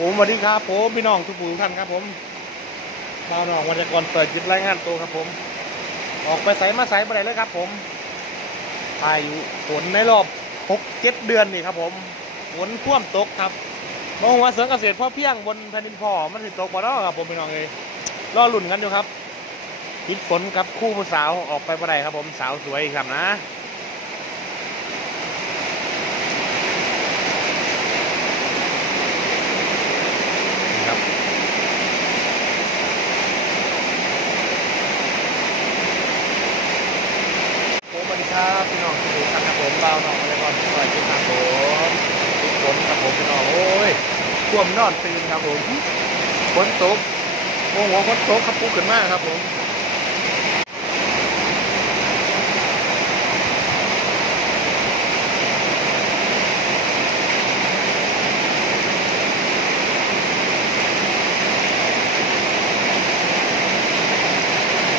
ผมสวัสดีครับผมพี่น้องทุกผู้ทุกท่านครับผมมาหนองวันจักรเปิดจุดรายงานตัวครับผม ออกไปใส่มาใส่ไปไหนเลยครับผมพายุฝนในรอบหกเจ็ดเดือนนี่ครับผมฝนท่วมตกครับมองว่าเสริมเกษตรพ่อเพียงบนแผ่นดินพ่อมันถึงตกบ่เนาะครับผมพี่น้องเลยรอหลุ่นกันอยู่ครับคิดฝนกับคู่ผู้สาวออกไปบ่ได้ครับผมสาวสวยครับนะ ครับผมสวัสดี ครับพี่น้องทุกท่านครับผมเบาหนองอะไรก่อนสวัสดีครับผมทุกคนครับผมพี่น้องโอ้ยท่วมนอนตื่นครับผมฝนตกโอ้โหฝนตกครับปุ๊ขึ้นมากครับผม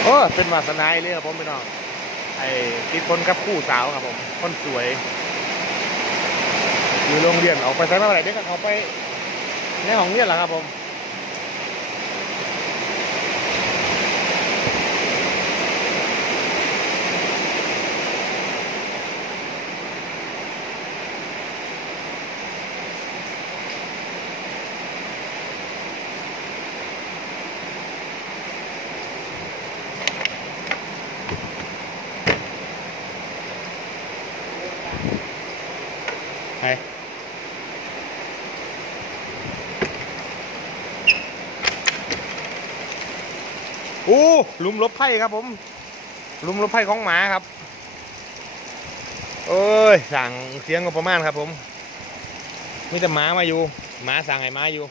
โอ้เป็นวาสนาเลยครับผมพี่น้อง ไอ้ติดคนกับคู่สาวครับผมคนสวย อยู่โรงเรียนออกไปใช้มาอะไรเด็กเขาไปในห้องเรียนเหรอครับผม ไปโอ้ลุมลบไพ่ครับผมลุมลบไพ่ของหมาครับ เอ้ยสั่งเสียงก็ประมาณครับผมมีแต่หมามาอยู่หมาสั่งไอ้หมาอยู่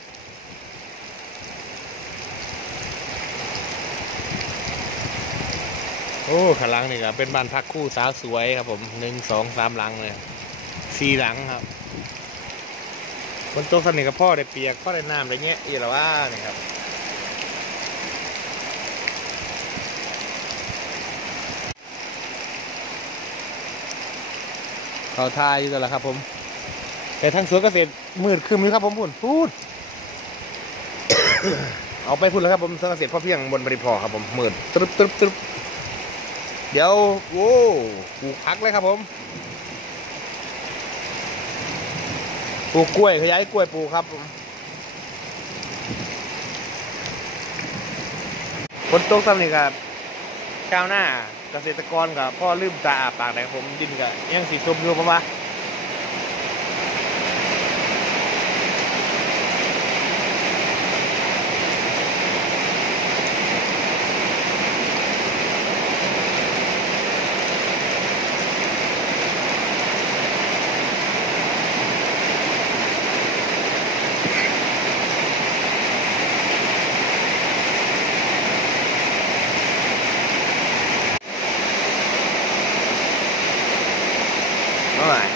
โอ้ข้างหลังนี่ก็เป็นบ้านพักคู่สาวสวยครับผมหนึ่งสองสามหลังเลย สี่หลังครับบนโต๊ะสนิทกับพ่อได้เปียกพ่อได้น้ำได้เงี้ยอีหรอว่านี่ครับเขาทายอยู่แต่ละครับ ผม แต่ทั้งสวนเกษตรมืดคืมอยู่ครับผมพูดพูด เอาไปพูดแล้วครับผมสวนเกษตรพ่อเพียงบนบริพอครับผมมืดตรึบตรึบตรึบเดี๋ยวโว้ปลูกพักเลยครับผม ปลูกกล้วยขยายกล้วยปลูกครับฝนตกซ้ำนี่ครับก้าวหน้าเกษตรกรกับพ่อลืมตาอาปากแต่ผมดินกับยังสีส้มอยู่ปะวะ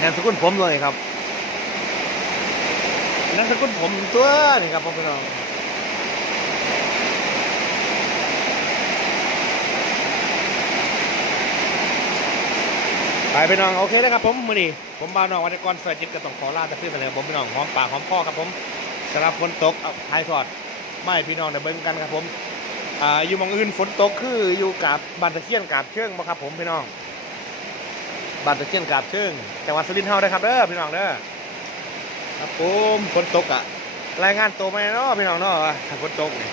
ณงานสกุลผมเลยครับงานสกุลผมตัวนี่ครับพ่อพี่น้องไปพี่น้องโอเคแล้วครับผมมือนี้ผมบาวน้องวันก่อนสวัสดีก็ต้องขอลาจะขึ้นเสนอผมพี่น้องหอมปากหอมคอครับผมสำหรับฝนตกเอาท้ายทอดไม่พี่น้องเดี๋ยวเบิ่งกันครับผมอ่าอยู่มองอื่นฝนตกคืออยู่กับบ้านตะเคียนกาบเชิงบ่ครับผมพี่น้อง บ้านตะเคียนกาบเชิงจังหวัดสุรินทร์เฮาได้อครับเด้อพี่น้องเด้อครับผมฝนตกอะรายงานตัวมาเนาะพี่น้องเนาะว่าถ้าฝนตกนี่